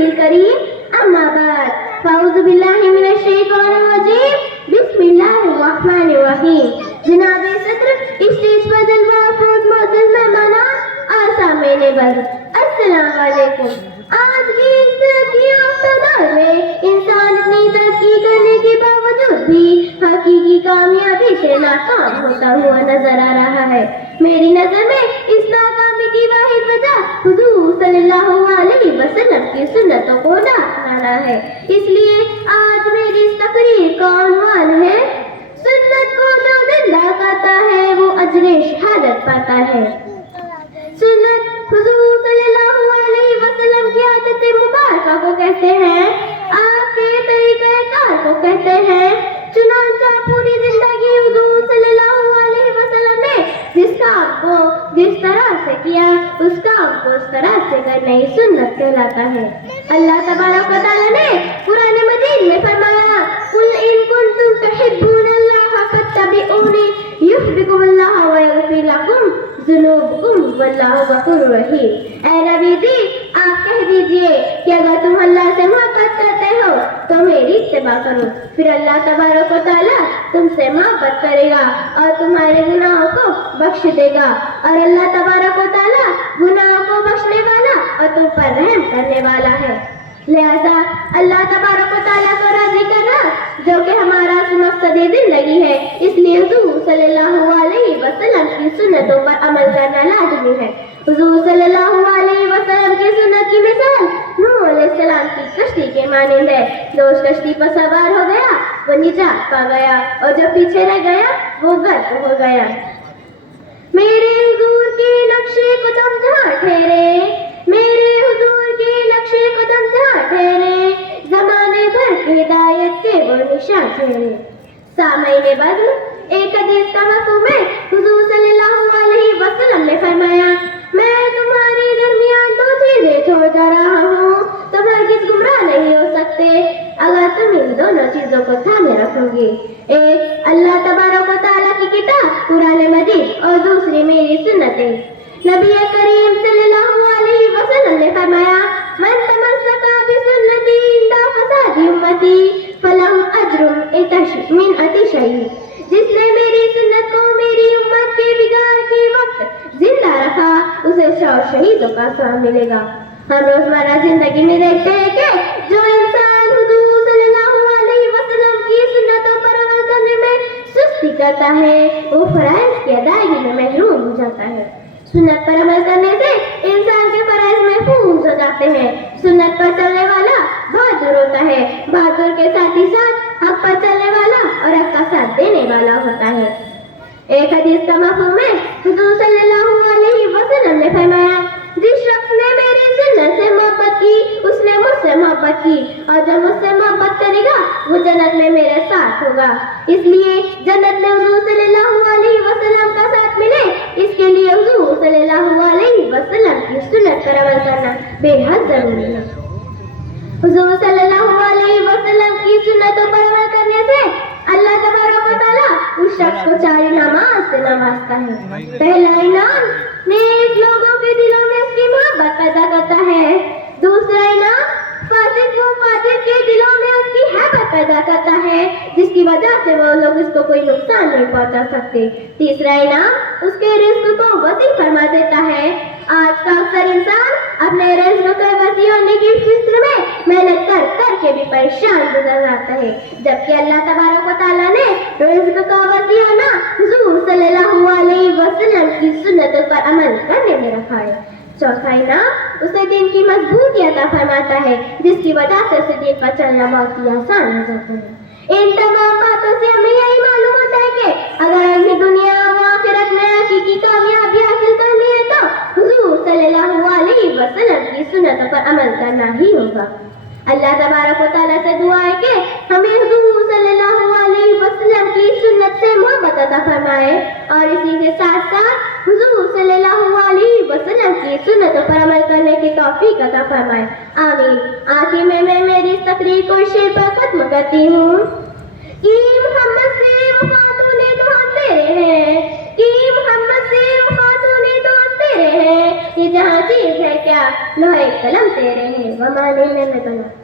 الكريم أما بعد فأعوذ بالله من الشيطان الرجيم بسم الله الرحمن الرحيم جناب صدر اسٹیج پر جلوہ افروز معزز مہمانان اور سامعین برحق السلام علیکم. آج کی اس ترقی یافتہ دور میں انسان اتنی ترقی کرنے کے باوجود بھی حقیقی کامیابی سے ناکام ہوتا ہوا نظر آ رہا ہے. میری نظر میں اس ناکامی کی واحد وجہ حضور صلی اللہ علیہ وسلم کی سنتوں کو نہ اپنانا ہے. اس لیے آج میری اس تقریر کا عنوان ہے سنت کو جو زندہ کرتا ہے وہ اجر شہادت پاتا ہے. سنت حضور صلی اللہ علیہ وسلم کی عادت مبارکہ کو کہتے ہیں, آپ کے طریقہ کار کو کہتے ہیں. چنانچہ پوری زندگی حضور صلی اللہ علیہ وسلم نے جس کام کو جس طرح سے کیا اس کام کو اس طرح سے کرنا ہی سنت کہلاتا ہے. اللہ تبارک و تعالیٰ نے قرآن مجید میں فرمایا قل ان کنتم تحبون اللہ فاتبعونی یحببکم اللہ ویغفر لکم ذنوبکم واللہ غفور رحیم. اے نبی جی آپ کہہ دیجئے کہ اگر تم اللہ سے محبت کرتے ہو تو میری اتباع کرو, پھر اللہ تبارک و تعالیٰ تم سے محبت کرے گا اور تمہارے گناہوں کو بخش دے گا. اور اللہ تبارک و تعالیٰ گناہوں کو بخشنے والا اور تم پر رحم کرنے والا ہے. لہذا اللہ تبارک و تعالیٰ کو راضی کرنا جو کہ ہمارا مقصد زندگی ہے, اس لیے حضور صلی اللہ علیہ وسلم کی سنتوں پر عمل کرنا لازمی ہے. حضور صلی اللہ علیہ وسلم کی سنت کی مثال نوح علیہ السلام کی کشتی کے مانند ہے. جو اس کشتی پر سوار ہو گیا وہ نجات پا گیا اور جو پیچھے رہ گیا وہ غرق ہو گیا. میرے حضور کے نقشے قدم جہاں ٹھہرے, میرے حضور کے نقشے قدم جہاں ٹھہرے, زمانے بھر کی ہدایت کے وہ نشان ٹھہرے. سامعین بدر ایک حدیث کا مفہوم ہے. حضور صلی اللہ علیہ وسلم نے فرمایا میں تمہارے درمیان دو چیزیں چھوڑ جا رہا ہوں, تم ہرگز گمراہ نہیں ہو سکتے اگر تم ان دونوں چیزوں کو تھامے رکھو گے. ایک اللہ تبارک و تعالیٰ کی کتاب قرآن مجید اور دوسری میری سنتیں. نبی کریم صلی اللہ علیہ وسلم نے فرمایا من تمسک بسنتی عند فساد امتی فلہ اجر من شہید. جس نے میری سنت کو میری امت کے بگاڑ کے وقت زندہ رکھا اسے 100 شہیدوں کا ثواب ملے گا. ہم روزمرہ زندگی میں دیکھتے ہیں کہ جو انسان حضور صلی اللہ علیہ وسلم کی سنتوں پر عمل کرنے میں سستی کرتا ہے وہ فرائض کی ادائیگی میں محروم ہو جاتا ہے. سنت پر عمل کرنے سے انسان کے فرائض محفوظ ہو جاتے ہیں. سنت پر چلنے والا بہادر ہوتا ہے, بہادر کے ساتھ ہی ساتھ حق پر چلنے والا اور حق کا ساتھ دینے والا ہوتا ہے. ایک حدیث کا مفہوم ہے. حضور صلی اللہ علیہ وسلم نے فرمایا جس شخص نے میری سنت سے محبت کی اس نے مجھ سے محبت کی اور جو مجھ سے محبت کرے گا وہ جنت میں میرے ساتھ ہوگا. اس لیے جنت میں حضور صلی اللہ علیہ وسلم کا ساتھ ملے اس کے لیے حضور صلی اللہ علیہ وسلم کی سنت پر عمل کرنا بے حد ضروری ہے. حضور صلی اللہ علیہ وسلم کی سنتوں پر عمل کرنے سے اللہ تبارک و تعالیٰ اس شخص کو 4 انعامات سے نوازتا ہے. پہلا انعام نیک لوگوں کے دلوں میں اس کی محبت پیدا کرتا ہے. دوسرا انعام فاسق و فاجر کے دلوں میں اس کی ہیبت پیدا کرتا ہے جس کی وجہ سے وہ لوگ اس کو کوئی نقصان نہیں پہنچا سکتے. تیسرا انعام اس کے رزق کو وسیع فرما دیتا ہے. آج کا اکثر انسان اپنے رزق کے وسیع ہونے کی فکر میں محنت کر کر کے بھی پریشان گزر جاتا ہے, جبکہ اللہ تبارک و تعالیٰ نے رزق کا وسیع ہونا حضور صلی اللہ علیہ وسلم کی سنتوں پر عمل کرنے میں رکھا ہے. چوتھا انعام اسے دین کی مضبوطی عطا فرماتا ہے جس کی وجہ سے اسے دین پر چلنا بہت ہی آسان ہو جاتا ہے. ان تمام باتوں سے ہمیں یہی معلوم ہوتا ہے کہ اگر اپنی دنیا و آخرت میں حقیقی کامیابی حاصل کرنی ہے تو حضور صلی اللہ علیہ وسلم کی سنتوں پر عمل کرنا ہی ہوگا. اللہ تبارک و تعالیٰ سے دعا ہے کہ ہمیں حضور صلی اللہ علیہ وسلم کی سنت سے محبت عطا فرمائے اور اسی کے ساتھ ساتھ حضور صلی اللہ علیہ وسلم کی سنتوں پر عمل کرنے کی توفیق عطا فرمائے. آمین. آخر میں میری اس تقریر کو شعر پر ختم کرتی ہوں کہ محمد سے خاتون تو ہم تیرے ہیں, کہ محمد سے خاتون تو ہم تیرے ہیں, یہ جہاں چیز ہے کیا، لوہے قلم تیرے ہیں وما للہ